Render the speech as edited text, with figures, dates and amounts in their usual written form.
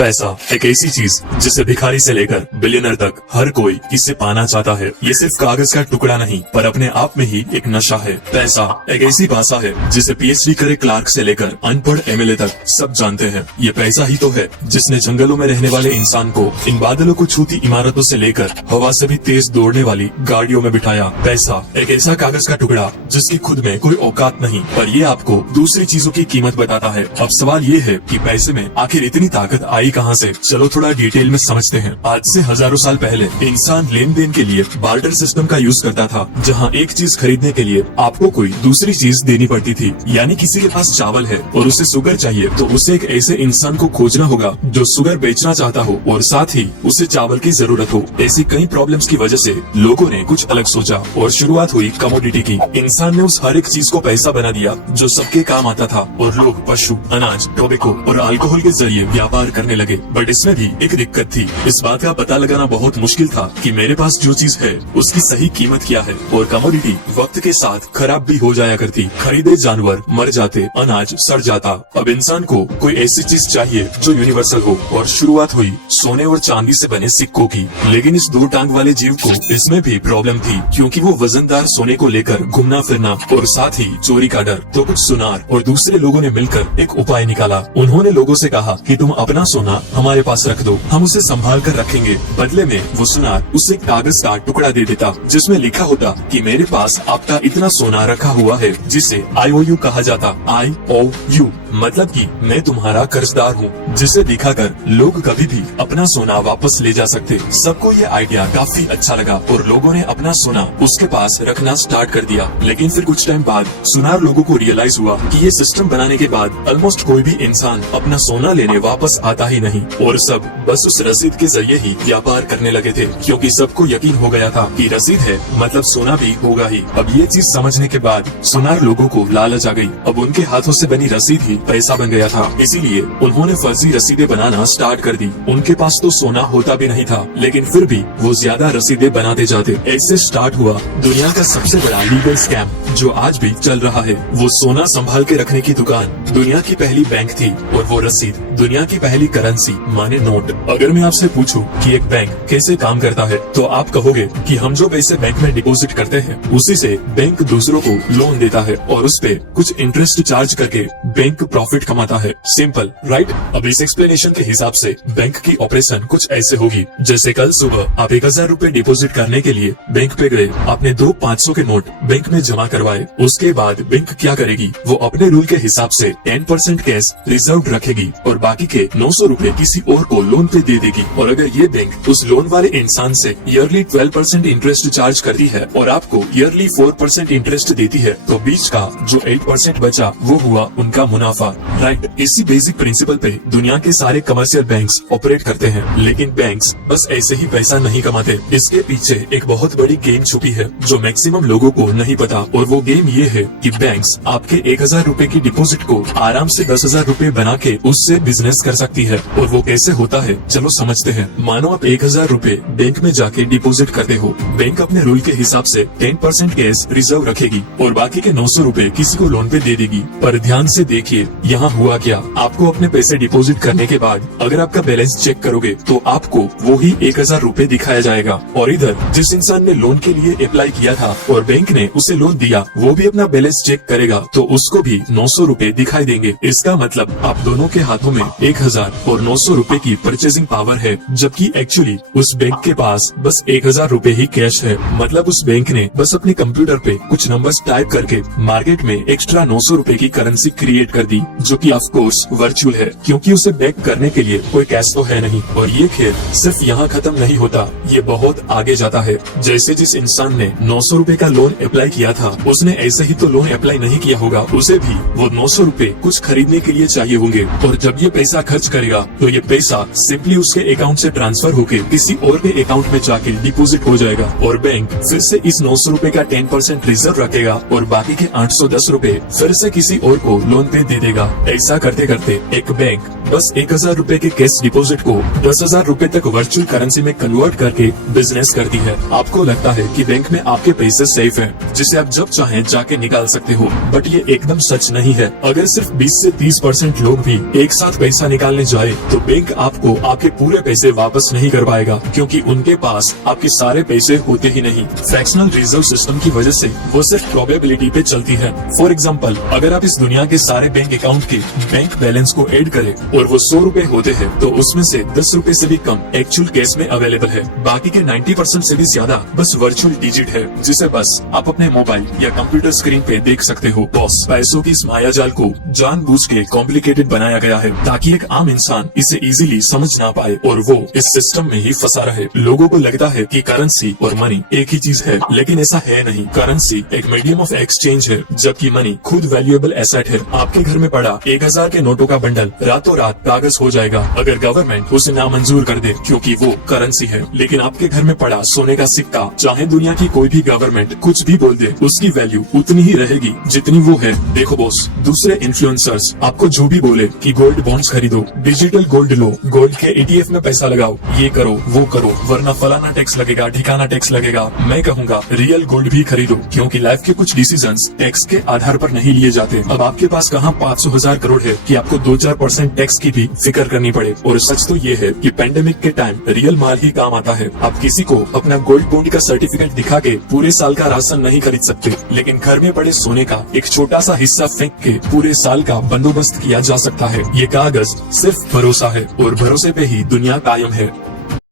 पैसा एक ऐसी चीज जिसे भिखारी से लेकर बिलियनर तक हर कोई इसे पाना चाहता है। ये सिर्फ कागज का टुकड़ा नहीं पर अपने आप में ही एक नशा है। पैसा एक ऐसी भाषा है जिसे पीएचडी करे क्लार्क से लेकर अनपढ़ एमएलए तक सब जानते हैं। ये पैसा ही तो है जिसने जंगलों में रहने वाले इंसान को इन बादलों को छूती इमारतों से लेकर हवा से भी तेज दौड़ने वाली गाड़ियों में बिठाया। पैसा एक ऐसा कागज का टुकड़ा जिसकी खुद में कोई औकात नहीं पर ये आपको दूसरी चीजों की कीमत बताता है। अब सवाल ये है कि पैसे में आखिर इतनी ताकत आई कहां से? चलो थोड़ा डिटेल में समझते हैं। आज से हजारों साल पहले इंसान लेन देन के लिए बार्टर सिस्टम का यूज करता था, जहां एक चीज खरीदने के लिए आपको कोई दूसरी चीज देनी पड़ती थी। यानी किसी के पास चावल है और उसे शुगर चाहिए तो उसे एक ऐसे इंसान को खोजना होगा जो शुगर बेचना चाहता हो और साथ ही उसे चावल की जरूरत हो। ऐसी कई प्रॉब्लम्स की वजह से लोगों ने कुछ अलग सोचा और शुरुआत हुई कमोडिटी की। इंसान ने उस हर एक चीज को पैसा बना दिया जो सबके काम आता था और लोग पशु, अनाज, टोबैको और अल्कोहल के जरिए व्यापार करने लगे। बट इसमें भी एक दिक्कत थी। इस बात का पता लगाना बहुत मुश्किल था कि मेरे पास जो चीज है उसकी सही कीमत क्या है। और कमोडिटी वक्त के साथ खराब भी हो जाया करती। खरीदे जानवर मर जाते, अनाज सड़ जाता। अब इंसान को कोई ऐसी चीज चाहिए जो यूनिवर्सल हो और शुरुआत हुई सोने और चांदी से बने सिक्कों की। लेकिन इस दो टांग वाले जीव को इसमें भी प्रॉब्लम थी, क्योंकि वो वजनदार सोने को लेकर घूमना फिरना और साथ ही चोरी का डर। तो कुछ सुनार और दूसरे लोगों ने मिलकर एक उपाय निकाला। उन्होंने लोगों से कहा कि तुम अपना सोना हमारे पास रख दो, हम उसे संभाल कर रखेंगे। बदले में वो सुनार उसे कागज का टुकड़ा दे देता जिसमें लिखा होता कि मेरे पास आपका इतना सोना रखा हुआ है, जिसे IOU कहा जाता। IOU मतलब कि मैं तुम्हारा कर्जदार हूँ, जिसे दिखाकर लोग कभी भी अपना सोना वापस ले जा सकते। सबको ये आइडिया काफी अच्छा लगा और लोगों ने अपना सोना उसके पास रखना स्टार्ट कर दिया। लेकिन फिर कुछ टाइम बाद सुनार लोगों को रियलाइज हुआ कि ये सिस्टम बनाने के बाद ऑलमोस्ट कोई भी इंसान अपना सोना लेने वापस आता ही नहीं और सब बस उस रसीद के जरिए ही व्यापार करने लगे थे, क्योंकि सबको यकीन हो गया था कि रसीद है मतलब सोना भी होगा ही। अब ये चीज समझने के बाद सुनार लोगों को लालच आ गई। अब उनके हाथों से बनी रसीद ही पैसा बन गया था, इसीलिए उन्होंने फर्जी रसीदें बनाना स्टार्ट कर दी। उनके पास तो सोना होता भी नहीं था, लेकिन फिर भी वो ज्यादा रसीदें बनाते जाते। ऐसे स्टार्ट हुआ दुनिया का सबसे बड़ा लीगल स्कैम जो आज भी चल रहा है। वो सोना संभाल के रखने की दुकान दुनिया की पहली बैंक थी और वो रसीद दुनिया की पहली करेंसी माने नोट। अगर मैं आपसे पूछूं कि एक बैंक कैसे काम करता है तो आप कहोगे कि हम जो पैसे बैंक में डिपॉजिट करते हैं उसी से बैंक दूसरों को लोन देता है और उस पे कुछ इंटरेस्ट चार्ज करके बैंक प्रॉफिट कमाता है। Simple, right? अब इस एक्सप्लेनेशन के हिसाब से बैंक की ऑपरेशन कुछ ऐसे होगी जैसे कल सुबह आप 1000 रूपए डिपॉजिट करने के लिए बैंक पे गए, आपने 2 500 के नोट बैंक में जमा करवाए। उसके बाद बैंक क्या करेगी? वो अपने रूल के हिसाब से 10% कैश रिजर्व रखेगी और बाकी के 900 रूपए किसी और को लोन पे दे देगी। और अगर ये बैंक उस लोन वाले इंसान से ईयरली 12% इंटरेस्ट चार्ज करती है और आपको ईयरली 4% इंटरेस्ट देती है, तो बीच का जो 8% बचा वो हुआ उनका मुनाफा, राइट? इसी बेसिक प्रिंसिपल पे दुनिया के सारे कमर्शियल बैंक्स ऑपरेट करते हैं। लेकिन बैंक्स बस ऐसे ही पैसा नहीं कमाते, इसके पीछे एक बहुत बड़ी गेम छुपी है जो मैक्सिमम लोगों को नहीं पता। और वो गेम ये है कि बैंक्स आपके 1000 रूपए की डिपॉजिट को आराम से 10,000 रूपए बना के उससे बिजनेस कर सकती है। और वो कैसे होता है चलो समझते हैं। मानो आप 1000 रूपए बैंक में जाके डिपॉजिट करते हो, बैंक अपने रूल के हिसाब से 10% कैश रिजर्व रखेगी और बाकी के 900 रूपए किसी को लोन पे दे देगी। पर ध्यान से देखिए यहाँ हुआ क्या। आपको अपने पैसे डिपॉजिट करने के बाद अगर आपका बैलेंस चेक करोगे तो आपको वो ही 1000 रूपए दिखाया जाएगा। और इधर जिस इंसान ने लोन के लिए अप्लाई किया था और बैंक ने उसे लोन दिया, वो भी अपना बैलेंस चेक करेगा तो उसको भी 900 रूपए दिखाई देंगे। इसका मतलब आप दोनों के हाथों में 1000 और 900 रूपए की परचेजिंग पावर है, जबकि एक्चुअली उस बैंक के पास बस 1000 रूपए ही कैश है। मतलब उस बैंक ने बस अपने कंप्यूटर पे कुछ नंबर्स टाइप करके मार्केट में एक्स्ट्रा 900 रूपए की करेंसी क्रिएट कर दी, जो कि ऑफ कोर्स वर्चुअल है, क्योंकि उसे बैक करने के लिए कोई कैश तो है नहीं। और ये खेल सिर्फ यहाँ खत्म नहीं होता, ये बहुत आगे जाता है। जैसे जिस इंसान ने 900 रूपए का लोन अप्लाई किया था, उसने ऐसे ही तो लोन अप्लाई नहीं किया होगा, उसे भी वो 900 रूपए कुछ खरीदने के लिए चाहिए होंगे। और जब ये पैसा खर्च करेगा तो ये पैसा सिंपली उसके अकाउंट से ट्रांसफर होके किसी और के अकाउंट में जाके डिपॉजिट हो जाएगा और बैंक फिर से इस 900 रूपए का 10% रिजर्व रखेगा और बाकी के 810 रूपए फिर से किसी और को लोन पे दे देगा। ऐसा करते करते एक बैंक बस 1000 रुपए के कैश डिपॉजिट को 10,000 रुपए तक वर्चुअल करेंसी में कन्वर्ट करके बिजनेस करती है। आपको लगता है कि बैंक में आपके पैसे सेफ हैं, जिसे आप जब चाहें जाके निकाल सकते हो, बट ये एकदम सच नहीं है। अगर सिर्फ 20 से 30% लोग भी एक साथ पैसा निकालने जाए तो बैंक आपको आपके पूरे पैसे वापस नहीं कर पाएगा, क्योंकि उनके पास आपके सारे पैसे होते ही नहीं। फ्रैक्शनल रिजर्व सिस्टम की वजह से वो सिर्फ प्रोबेबिलिटी पे चलती है। फॉर एग्जाम्पल, अगर आप इस दुनिया के सारे बैंक अकाउंट के बैंक बैलेंस को ऐड करें और वो 100 रुपए होते हैं, तो उसमें से 10 रुपए से भी कम एक्चुअल कैश में अवेलेबल है। बाकी के 90% से भी ज्यादा बस वर्चुअल डिजिट है, जिसे बस आप अपने मोबाइल या कंप्यूटर स्क्रीन पे देख सकते हो। बॉस, पैसों की इस मायाजाल को जानबूझ के कॉम्प्लिकेटेड बनाया गया है ताकि एक आम इंसान इसे इजीली समझ ना पाए और वो इस सिस्टम में ही फंसा रहे। लोगों को लगता है कि करेंसी और मनी एक ही चीज है, लेकिन ऐसा है नहीं। करेंसी एक मीडियम ऑफ एक्सचेंज है, जबकि मनी खुद वैल्यूएबल एसेट है। आपके घर में पड़ा 1000 के नोटों का बंडल रातों रात कागज हो जाएगा अगर गवर्नमेंट उसे नामंजूर कर दे, क्योंकि वो करेंसी है। लेकिन आपके घर में पड़ा सोने का सिक्का, चाहे दुनिया की कोई भी गवर्नमेंट कुछ भी बोल दे, उसकी वैल्यू उतनी ही रहेगी जितनी वो है। देखो बॉस, दूसरे इन्फ्लुएंसर्स आपको जो भी बोले कि गोल्ड बॉन्ड्स खरीदो, डिजिटल गोल्ड लो, गोल्ड के ETF में पैसा लगाओ, ये करो वो करो, वरना फलाना टैक्स लगेगा, ठिकाना टैक्स लगेगा, मैं कहूँगा रियल गोल्ड भी खरीदो, क्योंकि लाइफ के कुछ डिसीजंस टैक्स के आधार पर नहीं लिए जाते। अब आपके पास कहाँ 500,000 करोड़ है कि आपको 2-4% टैक्स की भी फिक्र करनी पड़े। और सच तो ये है कि पेंडेमिक के टाइम रियल माल ही काम आता है। आप किसी को अपना गोल्ड बॉन्ड का सर्टिफिकेट दिखा के पूरे साल का राशन नहीं खरीद सकते, लेकिन घर में पड़े सोने का एक छोटा सा हिस्सा फेंक के पूरे साल का बंदोबस्त किया जा सकता है। ये कागज सिर्फ भरोसा है और भरोसे पे ही दुनिया कायम है।